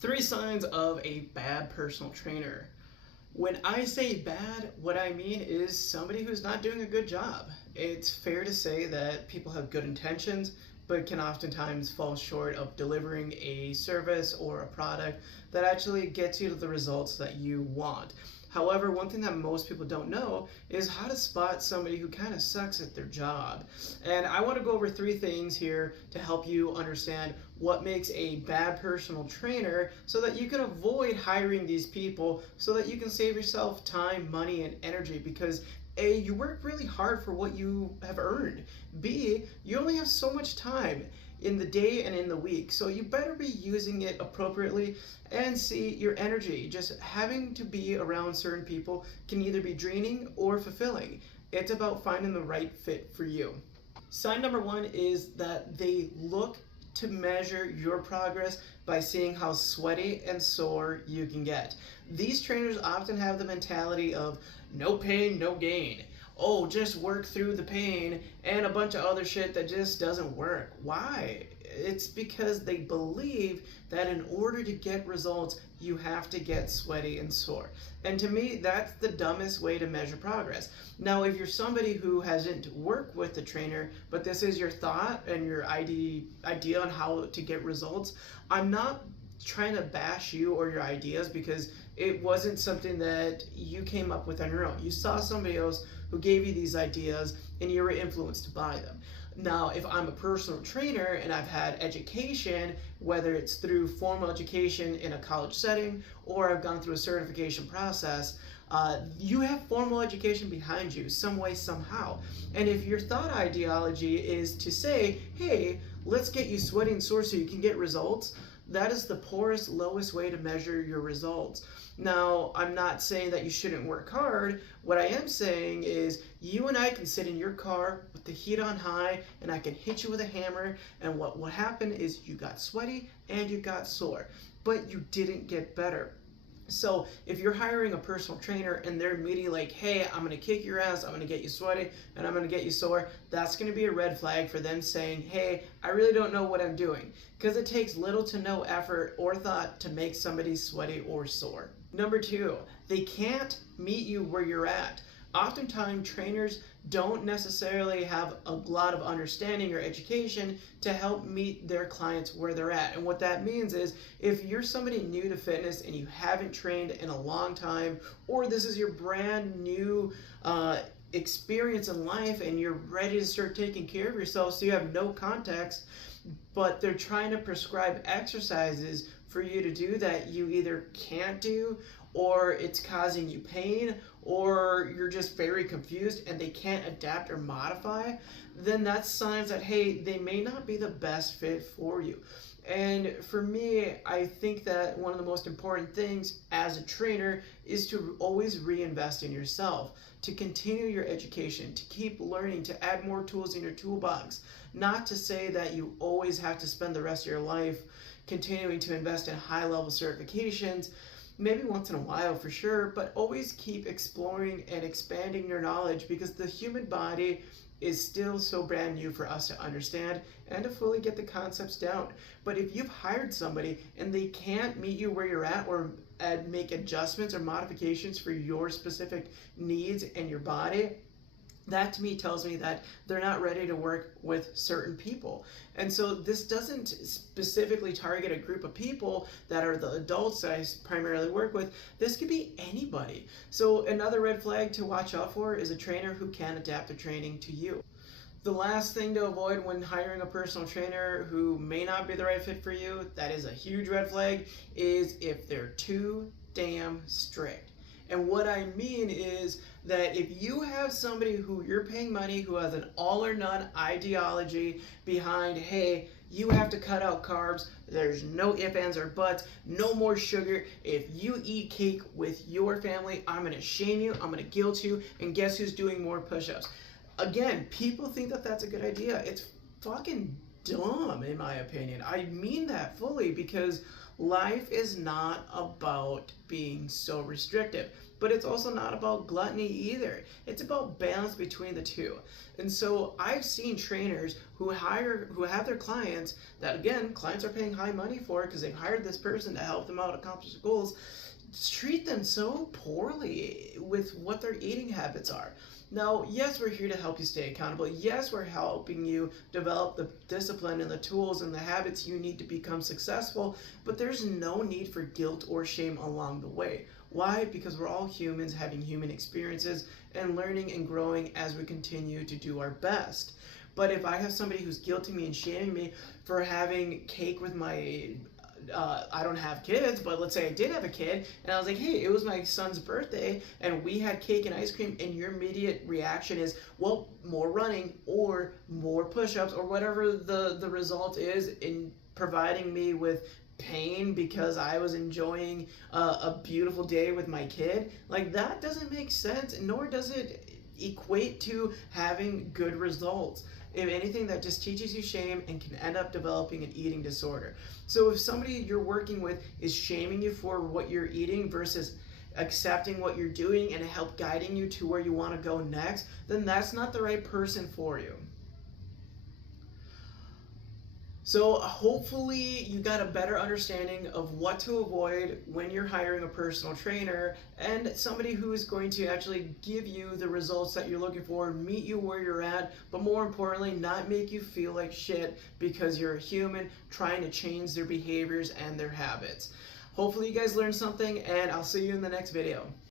Three signs of a bad personal trainer. When I say bad, what I mean is somebody who's not doing a good job. It's fair to say that people have good intentions, but can oftentimes fall short of delivering a service or a product that actually gets you to the results that you want. However, one thing that most people don't know is how to spot somebody who kind of sucks at their job. And I want to go over three things here to help you understand what makes a bad personal trainer so that you can avoid hiring these people so that you can save yourself time, money, and energy because A, you work really hard for what you have earned. B, you only have so much time in the day and in the week, so you better be using it appropriately. And C, your energy, just having to be around certain people can either be draining or fulfilling. It's about finding the right fit for you. Sign number one is that they look to measure your progress by seeing how sweaty and sore you can get. These trainers often have the mentality of no pain, no gain. Oh, just work through the pain and a bunch of other shit that just doesn't work. Why? It's because they believe that in order to get results, you have to get sweaty and sore. And to me, that's the dumbest way to measure progress. Now, if you're somebody who hasn't worked with the trainer, but this is your thought and your idea on how to get results, I'm not trying to bash you or your ideas because it wasn't something that you came up with on your own. You saw somebody else who gave you these ideas and you were influenced to buy them. Now, if I'm a personal trainer and I've had education, whether it's through formal education in a college setting or I've gone through a certification process, you have formal education behind you some way, somehow. And if your thought ideology is to say, hey, let's get you sweaty and sore so you can get results, that is the poorest, lowest way to measure your results. Now, I'm not saying that you shouldn't work hard. What I am saying is you and I can sit in your car with the heat on high and I can hit you with a hammer, and what happened is you got sweaty and you got sore, but you didn't get better. So if you're hiring a personal trainer and they're immediately like, hey, I'm going to kick your ass, I'm going to get you sweaty, and I'm going to get you sore, that's going to be a red flag for them saying, hey, I really don't know what I'm doing. Because it takes little to no effort or thought to make somebody sweaty or sore. Number two, they can't meet you where you're at. Oftentimes, trainers don't necessarily have a lot of understanding or education to help meet their clients where they're at. And what that means is if you're somebody new to fitness and you haven't trained in a long time, or this is your brand new experience in life and you're ready to start taking care of yourself so you have no context, but they're trying to prescribe exercises for you to do that you either can't do, or it's causing you pain, or you're just very confused and they can't adapt or modify, then that's signs that, hey, they may not be the best fit for you. And for me, I think that one of the most important things as a trainer is to always reinvest in yourself, to continue your education, to keep learning, to add more tools in your toolbox. Not to say that you always have to spend the rest of your life continuing to invest in high-level certifications, maybe once in a while for sure, but always keep exploring and expanding your knowledge because the human body is still so brand new for us to understand and to fully get the concepts down. But if you've hired somebody and they can't meet you where you're at or make adjustments or modifications for your specific needs and your body, that to me tells me that they're not ready to work with certain people. And so this doesn't specifically target a group of people that are the adults that I primarily work with. This could be anybody. So another red flag to watch out for is a trainer who can adapt their training to you. The last thing to avoid when hiring a personal trainer who may not be the right fit for you, that is a huge red flag, is if they're too damn strict. And what I mean is that if you have somebody who you're paying money who has an all or none ideology behind, hey, you have to cut out carbs, there's no ifs, ands, or buts, no more sugar. If you eat cake with your family, I'm going to shame you, I'm going to guilt you, and guess who's doing more push-ups? Again, people think that that's a good idea. It's fucking dumb, in my opinion. I mean that fully, because life is not about being so restrictive, but it's also not about gluttony either. It's about balance between the two. And so I've seen trainers who have their clients that, again, clients are paying high money for because they've hired this person to help them out accomplish their goals, treat them so poorly with what their eating habits are. Now, yes, we're here to help you stay accountable. Yes, we're helping you develop the discipline and the tools and the habits you need to become successful, but there's no need for guilt or shame along the way. Why? Because we're all humans having human experiences and learning and growing as we continue to do our best. But if I have somebody who's guilting me and shaming me for having cake with my I don't have kids, but let's say I did have a kid, and I was like, hey, it was my son's birthday, and we had cake and ice cream, and your immediate reaction is, well, more running, or more push-ups, or whatever the result is in providing me with pain because I was enjoying a beautiful day with my kid. Like, that doesn't make sense, nor does it equate to having good results. If anything, that just teaches you shame and can end up developing an eating disorder. So if somebody you're working with is shaming you for what you're eating versus accepting what you're doing and help guiding you to where you want to go next, then that's not the right person for you. So hopefully you got a better understanding of what to avoid when you're hiring a personal trainer and somebody who is going to actually give you the results that you're looking for, meet you where you're at, but more importantly, not make you feel like shit because you're a human trying to change their behaviors and their habits. Hopefully you guys learned something, and I'll see you in the next video.